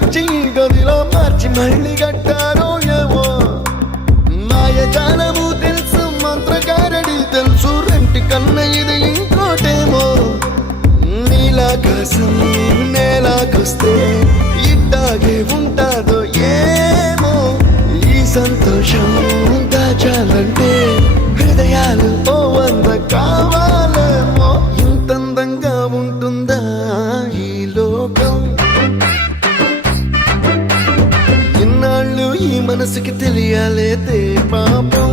తీసుకొచ్చి గదిలో మార్చి మళ్ళీ కట్టారో ఏమో మాయజాలము తెలుసు మంత్రకారడి తెలుసు రెంటి కన్న ఇది ఇంకోటేమో నీలాకాశం నేలాకొస్తే ఇట్టాగే ఉంటాదో ఏమో ఈ సంతోషం దాచాలంటే హృదయాలు ఓ వంద కావాలేమో ఇంతందంగా ఉంటుందా ఈ లోకం ఇన్నాళ్ళు ఈ మనసుకి తెలియాలేదే పాపం